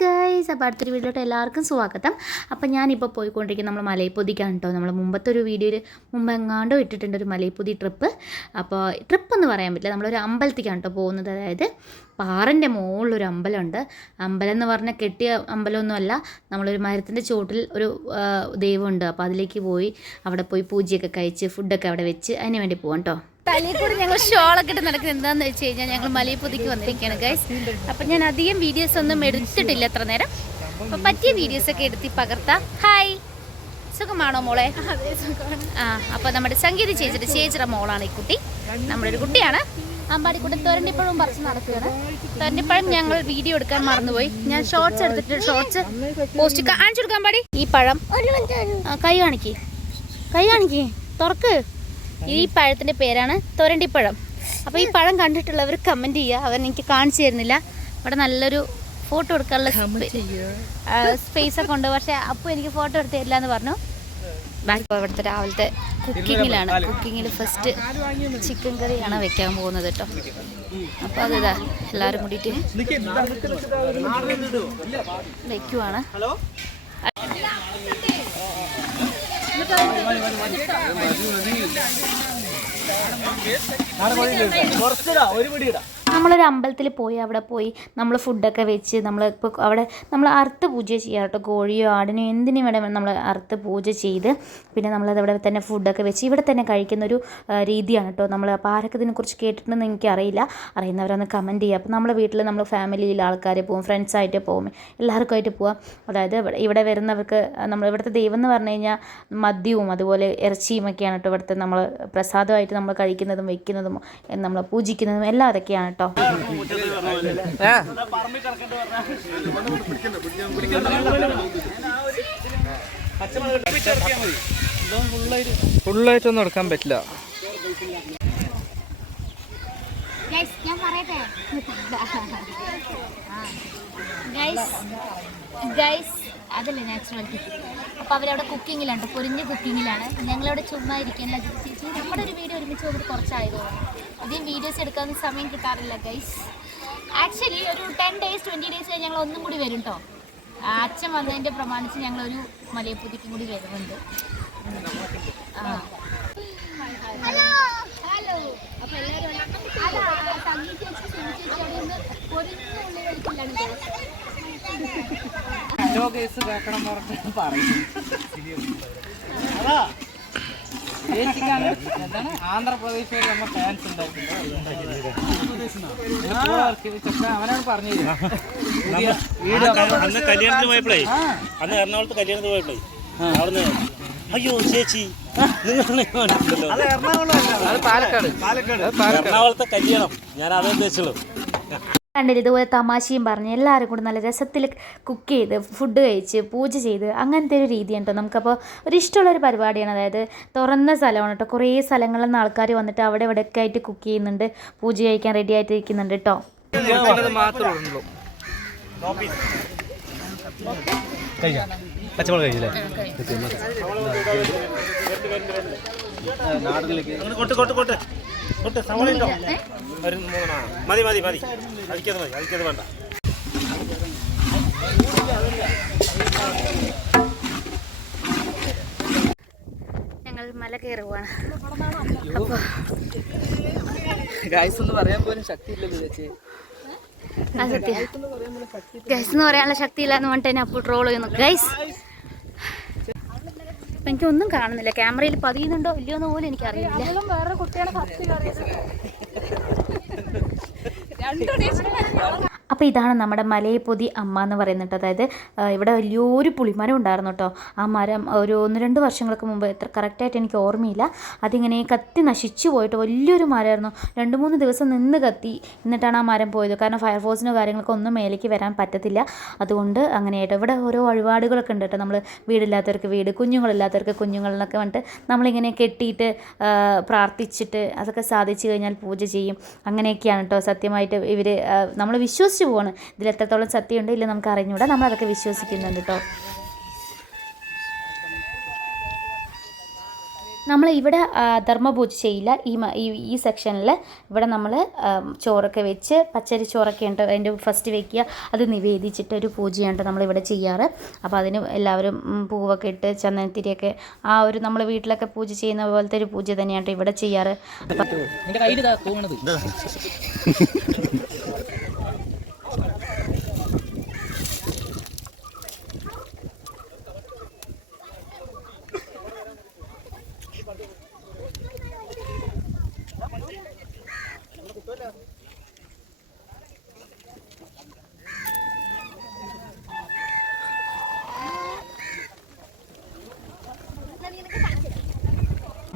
Guys അപ്പോൾ അടുത്തൊരു വീഡിയോട്ട് എല്ലാവർക്കും സ്വാഗതം. അപ്പോൾ ഞാനിപ്പോൾ പോയിക്കൊണ്ടിരിക്കുന്ന നമ്മൾ മലയപ്പൊതിക്കാണ് കേട്ടോ നമ്മൾ മുമ്പത്തെ ഒരു വീഡിയോയിൽ മുമ്പ് എങ്ങാണ്ടോ ഇട്ടിട്ടുണ്ട് ഒരു മലയപ്പൊതി ട്രിപ്പ് അപ്പോൾ ട്രിപ്പ് എന്ന് പറയാൻ പറ്റില്ല. നമ്മളൊരു അമ്പലത്തേക്കാണ് കേട്ടോ പോകുന്നത്. അതായത് പാറന്റെ മുകളിലൊരു അമ്പലമുണ്ട്. അമ്പലം എന്ന് പറഞ്ഞാൽ കെട്ടിയ അമ്പലമൊന്നുമല്ല. നമ്മളൊരു മരത്തിന്റെ ചുവട്ടിൽ ഒരു ദൈവമുണ്ട്. അപ്പോൾ അതിലേക്ക് പോയി അവിടെ പോയി പൂജയൊക്കെ കഴിച്ച് ഫുഡൊക്കെ അവിടെ വെച്ച് അതിന് വേണ്ടി പോകാം കേട്ടോ തലയിൽ കൂടി ഞങ്ങൾ ഷോളൊക്കെ ഇട്ട് നടക്കുന്നത് എന്താണെന്ന് വെച്ച് കഴിഞ്ഞാൽ ഞങ്ങൾ മലയപ്പൊതിക്ക് വന്നിരിക്കുകയാണ് ഗൈസ് അപ്പം ഞാൻ അധികം വീഡിയോസ് ഒന്നും എടുത്തിട്ടില്ല എത്ര നേരം. അപ്പം പറ്റിയ വീഡിയോസ് ഒക്കെ എടുത്തി പകർത്താം. ഹായ് സുഖമാണോ മോളെ? ആ അപ്പം നമ്മുടെ സംഗീത ചേച്ചിയുടെ ചേച്ചിയുടെ മോളാണ് ഈ കുട്ടി. നമ്മുടെ ഒരു കുട്ടിയാണ്. അമ്പാടിക്കുട്ടി തൊരണ്ടിപ്പഴവും പറിച്ച് നടക്കുകയാണ്. തൊരണ്ടിപ്പഴം ഞങ്ങൾ വീഡിയോ എടുക്കാൻ മറന്നുപോയി. ഞാൻ ഷോർട്സ് എടുത്തിട്ട് ഷോർട്സ് പോസ്റ്റ് കാണിച്ചു കൊടുക്കാൻ പാടി ഈ പഴം. കൈ കാണിക്കേ. കൈ കാണിക്കേ. തുറക്ക്. ഈ പഴത്തിന്റെ പേരാണ് തൊരണ്ടിപ്പഴം അപ്പോൾ ഈ പഴം കണ്ടിട്ടുള്ളവർ കമന്റ് ചെയ്യുക അവർ എനിക്ക് കാണിച്ചു തരുന്നില്ല ഇവിടെ നല്ലൊരു ഫോട്ടോ എടുക്കാനുള്ള സ്പേസ് ഒക്കെ ഉണ്ട് പക്ഷെ അപ്പോൾ എനിക്ക് ഫോട്ടോ എടുത്ത് തരില്ല എന്ന് പറഞ്ഞു ബാക്കി ഇവിടുത്തെ രാവിലത്തെ കുക്കിങ്ങിലാണ് കുക്കിങ്ങിൽ ഫസ്റ്റ് ചിക്കൻ കറിയാണ് വെക്കാൻ പോകുന്നത് കേട്ടോ അപ്പോൾ അതിതാ എല്ലാവരും കൂടിയിട്ട് വെക്കുവാണ് ഒരു പിടിയിടാ നമ്മളൊരു അമ്പലത്തിൽ പോയി അവിടെ പോയി നമ്മൾ ഫുഡൊക്കെ വെച്ച് നമ്മൾ ഇപ്പോൾ അവിടെ നമ്മൾ അറുത്ത് പൂജ ചെയ്യാം കേട്ടോ. കോഴിയോ ആടിനോ എന്തിനും വേണമെങ്കിലും നമ്മൾ അറുത്ത് പൂജ ചെയ്ത് പിന്നെ നമ്മളത് അവിടെ തന്നെ ഫുഡൊക്കെ വെച്ച് ഇവിടെ തന്നെ കഴിക്കുന്ന ഒരു രീതിയാണ് കേട്ടോ. നമ്മൾ അപ്പോൾ ആരൊക്കെ ഇതിനെക്കുറിച്ച് കേട്ടിട്ടുണ്ടെന്ന് എനിക്കറിയില്ല. അറിയുന്നവരൊന്ന് കമന്റ് ചെയ്യുക അപ്പോൾ നമ്മളെ വീട്ടിൽ നമ്മൾ ഫാമിലിയിൽ ആൾക്കാർ പോകും ഫ്രണ്ട്സായിട്ട് പോകും എല്ലാവർക്കുമായിട്ട് പോവാം അതായത് ഇവിടെ വരുന്നവർക്ക് നമ്മൾ ഇവിടുത്തെ ദൈവം എന്ന് പറഞ്ഞു കഴിഞ്ഞാൽ മദ്യവും അതുപോലെ ഇറച്ചിയും ഒക്കെയാണ് കേട്ടോ ഇവിടുത്തെ നമ്മൾ പ്രസാദമായിട്ട് നമ്മൾ കഴിക്കുന്നതും വെക്കുന്നതും നമ്മൾ പൂജിക്കുന്നതും എല്ലാം അതൊക്കെയാണ് കേട്ടോ. ഫുള്ളായിട്ടൊന്നും എടുക്കാൻ പറ്റില്ല ഞാൻ പറയട്ടെ ഗൈസ് ഗൈസ് അതല്ലേ നാച്ചുറാലിറ്റി അപ്പോൾ അവരവിടെ കുക്കിങ്ങിലാണ് പൊരിഞ്ഞ കുക്കിങ്ങിലാണ് ഞങ്ങളവിടെ ചുമ്മാ ഇരിക്കാനുള്ള ചേച്ചി നമ്മുടെ ഒരു വീഡിയോ ഒരുമിച്ച് വന്നിട്ട് കുറച്ചായതുകൊണ്ട് അധികം വീഡിയോസ് എടുക്കാൻ സമയം കിട്ടാറില്ല ഗൈസ് ആക്ച്വലി ഒരു ടെൻ ഡേയ്സ് ട്വന്റി ഡേയ്സ് കഴിഞ്ഞ് ഞങ്ങൾ ഒന്നും കൂടി വരും കേട്ടോ അച്ഛൻ വന്നതിന്റെ പ്രമാണിച്ച് ഞങ്ങളൊരു മലയപ്പുതിക്കും കൂടി വരുന്നുണ്ട്. ആ ഹലോ ഹലോ അപ്പൊ എല്ലാവരും അതാ സംഗീത ചേച്ചി സുനി ചേച്ചി അവിടെ നിന്ന് പൊരിഞ്ഞ ഉള്ളി കഴിക്കില്ലാണ് കേൾക്കണം പറഞ്ഞ് പറയും. ചേച്ചിക്കാണ് എന്താണ്? ആന്ധ്രാപ്രദേശ് വരെ നമ്മ ഫാൻസ് ഉണ്ടായിട്ടുണ്ട് അവനാണ് പറഞ്ഞു അന്ന് കല്യാണത്തിന് പോയപ്പോഴേ അന്ന് എറണാകുളത്ത് കല്യാണത്തിന് പോയപ്പോഴേ അവിടുന്ന് അയ്യോ ചേച്ചി നിങ്ങൾ അത് പാലക്കാട് പാലക്കാട്. എറണാകുളത്തെ കല്യാണം ഞാൻ അതേ ഉദ്ദേശിച്ചുള്ളൂ കണ്ടില്ല? ഇതുപോലെ തമാശയും പറഞ്ഞ് എല്ലാവരും കൂടി നല്ല രസത്തിൽ കുക്ക് ചെയ്ത് ഫുഡ് കഴിച്ച് പൂജ ചെയ്ത് അങ്ങനത്തെ ഒരു രീതിയാണ് കേട്ടോ നമുക്കപ്പോൾ ഒരു ഇഷ്ടമുള്ള ഒരു പരിപാടിയാണ്. അതായത് തുറന്ന സ്ഥലമാണ് കേട്ടോ കുറേ സ്ഥലങ്ങളിൽ നിന്ന് ആൾക്കാർ വന്നിട്ട് അവിടെ ഇവിടെയൊക്കെ ആയിട്ട് കുക്ക് ചെയ്യുന്നുണ്ട് പൂജ കഴിക്കാൻ റെഡി ആയിട്ട് ഇരിക്കുന്നുണ്ട് കേട്ടോ പച്ചമുളക്. കഴിച്ചില്ലേ കൊട്ട്. കൊട്ട് കൊട്ട് ഒരു മൂന്നാണ് മതി മതി മതി. അതിക്കത് മതി. അതിക്കത് വേണ്ട. ഞങ്ങൾ മല കയറുവാണ് ഗായ്സ് എന്ന് പറയാൻ പോലും ശക്തിയില്ലല്ലോ ചേച്ചി. ഗൈസ് എന്ന് പറയാനുള്ള ശക്തിയില്ല എന്ന് പറഞ്ഞിട്ട് എന്നെ അപ്പോൾ ട്രോൾ ചെയ്യുന്നു. ഗൈസ് അപ്പം എനിക്കൊന്നും കാണുന്നില്ല. ക്യാമറയിൽ പതിയുന്നുണ്ടോ ഇല്ലയോ എന്ന് പോലും എനിക്കറിയില്ല. വേറെ കുട്ടികളെ അപ്പോൾ ഇതാണ് നമ്മുടെ മലയപ്പൊതി അമ്മ എന്ന് പറയുന്നത്. അതായത് ഇവിടെ വലിയൊരു പുളിമരം ഉണ്ടായിരുന്നു കേട്ടോ ആ മരം ഒരു ഒന്ന് രണ്ട് വർഷങ്ങൾക്ക് മുമ്പ് എത്ര കറക്റ്റായിട്ട് എനിക്ക് ഓർമ്മയില്ല. അതിങ്ങനെ കത്തി നശിച്ചു പോയിട്ട് വലിയൊരു മരമായിരുന്നു. രണ്ട് മൂന്ന് ദിവസം നിന്ന് കത്തി എന്നിട്ടാണ് ആ മരം പോയത്. കാരണം ഫയർഫോഴ്സിനോ കാര്യങ്ങൾക്കോ ഒന്നും മേലേക്ക് വരാൻ പറ്റത്തില്ല. അതുകൊണ്ട് അങ്ങനെയായിട്ട് ഇവിടെ ഓരോ വഴിപാടുകളൊക്കെ ഉണ്ട് കേട്ടോ നമ്മൾ വീടില്ലാത്തവർക്ക് വീട് കുഞ്ഞുങ്ങളില്ലാത്തവർക്ക് കുഞ്ഞുങ്ങളെന്നൊക്കെ പറഞ്ഞിട്ട് നമ്മളിങ്ങനെ കെട്ടിയിട്ട് പ്രാർത്ഥിച്ചിട്ട് അതൊക്കെ സാധിച്ചു കഴിഞ്ഞാൽ പൂജ ചെയ്യും. അങ്ങനെയൊക്കെയാണ് കേട്ടോ സത്യമായിട്ട് ഇവർ നമ്മൾ വിശ്വസിച്ച് പോവാണ്. ഇതിൽ എത്രത്തോളം സത്യമുണ്ട് ഇല്ല നമുക്ക് അറിഞ്ഞുകൂടാ നമ്മളതൊക്കെ വിശ്വസിക്കുന്നുണ്ട് കേട്ടോ നമ്മൾ ഇവിടെ ധർമ്മപൂജ ചെയ്യില്ല. ഈ മ- ഈ ഈ സെക്ഷനിൽ ഇവിടെ നമ്മൾ ചോറൊക്കെ വെച്ച് പച്ചരി ചോറൊക്കെ ഉണ്ട്. അതിന്റെ ഫസ്റ്റ് വെക്കുക അത് നിവേദിച്ചിട്ട് ഒരു പൂജയുണ്ട് നമ്മളിവിടെ ചെയ്യാറ്. അപ്പോൾ അതിന് എല്ലാവരും പൂവൊക്കെ ഇട്ട് ചന്ദനത്തിരിയൊക്കെ ആ ഒരു നമ്മൾ വീട്ടിലൊക്കെ പൂജ ചെയ്യുന്ന പോലത്തെ ഒരു പൂജ തന്നെയാണ് ഇവിടെ ചെയ്യാറ്.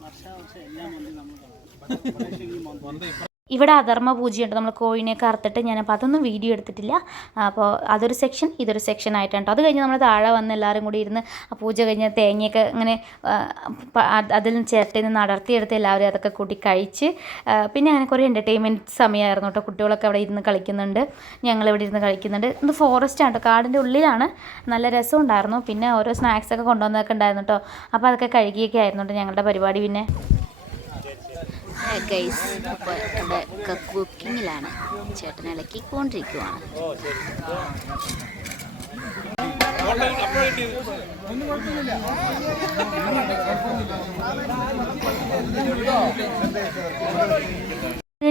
വർഷാവർഷം എല്ലാ മന്ത്രി നമ്മൾ ഇവിടെ അധർമ്മ പൂജയുണ്ട്. നമ്മൾ കോഴിനെ കറുത്തിട്ട് ഞാൻ അപ്പോൾ അതൊന്നും വീഡിയോ എടുത്തിട്ടില്ല. അപ്പോൾ അതൊരു സെക്ഷൻ ഇതൊരു സെക്ഷൻ ആയിട്ടാണ് ട്ടോ. അത് കഴിഞ്ഞ് നമ്മൾ താഴെ വന്ന് എല്ലാവരും കൂടി ഇരുന്ന് ആ പൂജ കഴിഞ്ഞ് തേങ്ങയൊക്കെ ഇങ്ങനെ അതിൽ ചിരട്ടയിൽ നിന്ന് അടർത്തിയെടുത്ത് എല്ലാവരും അതൊക്കെ കൂട്ടി കഴിച്ച് പിന്നെ അങ്ങനെ കുറേ എന്റർടൈൻമെന്റ് സമയമായിരുന്നു കേട്ടോ കുട്ടികളൊക്കെ അവിടെ ഇരുന്ന് കളിക്കുന്നുണ്ട്. ഞങ്ങൾ ഇവിടെ ഇരുന്ന് കളിക്കുന്നുണ്ട്. ഇത് ഫോറസ്റ്റ് ആണ് കേട്ടോ കാടിന്റെ ഉള്ളിലാണ്. നല്ല രസം ഉണ്ടായിരുന്നു. പിന്നെ ഓരോ സ്നാക്സൊക്കെ കൊണ്ടുവന്നതൊക്കെ ഉണ്ടായിരുന്നു കേട്ടോ അപ്പോൾ അതൊക്കെ കഴുകിയൊക്കെ ആയിരുന്നു കേട്ടോ ഞങ്ങളുടെ പരിപാടി പിന്നെ. ഗൈസ് അപ്പോൾ ഇവിടെ കുക്കിങ്ങിലാണ് ചേട്ടൻ ഇളക്കിക്കൊണ്ടിരിക്കുവാണ് കൊണ്ടിരിക്കുവാണ്.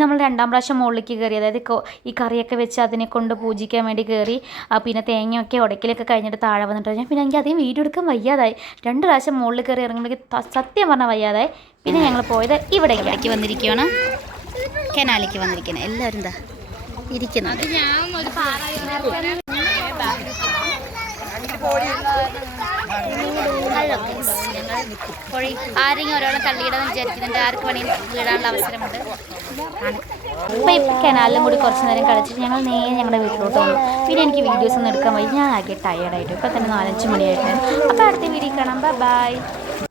നമ്മൾ രണ്ടാം പ്രാവശ്യം മുകളിലേക്ക് കയറി. അതായത് ഈ കറിയൊക്കെ വെച്ച് അതിനെ കൊണ്ട് പൂജിക്കാൻ വേണ്ടി കയറി പിന്നെ തേങ്ങയൊക്കെ ഉടക്കിലൊക്കെ കഴിഞ്ഞിട്ട് താഴെ വന്നിട്ട് പിന്നെ എനിക്ക് അധികം വീഡിയോ എടുക്കാൻ വയ്യാതായി. രണ്ട് പ്രാവശ്യം മുകളിൽ കയറി ഇറങ്ങുമ്പോഴേക്ക് സത്യം പറഞ്ഞാൽ വയ്യാതായി. പിന്നെ ഞങ്ങൾ പോയത് ഇവിടെ ഇവിടേക്ക് വന്നിരിക്കുകയാണ് കനാലിക്ക് വന്നിരിക്കുന്നത് എല്ലാവരും എന്താ ഇരിക്കുന്നുണ്ട്. ആരെങ്കിലും ഒരാളെ തള്ളിയിടാന്ന് വിചാരിക്കുന്നുണ്ട്. ആർക്ക് വേണമെങ്കിലും വീടാനുള്ള അവസരമുണ്ട്. അപ്പോൾ ഇപ്പം കനാലിലും കൂടി കുറച്ച് നേരം കളിച്ചിട്ട് ഞങ്ങൾ നേരെ ഞങ്ങളുടെ വീട്ടിലോട്ട് വന്നു. പിന്നെ എനിക്ക് വീഡിയോസ് ഒന്നും എടുക്കാൻ വയ്യ. ഞാൻ ആകെ ടയേർഡായിട്ടു ഇപ്പോൾ തന്നെ നാലഞ്ച് മണിയായിട്ടുണ്ട്. അപ്പോൾ അടുത്ത വീഡിയോ കാണാം. ബൈ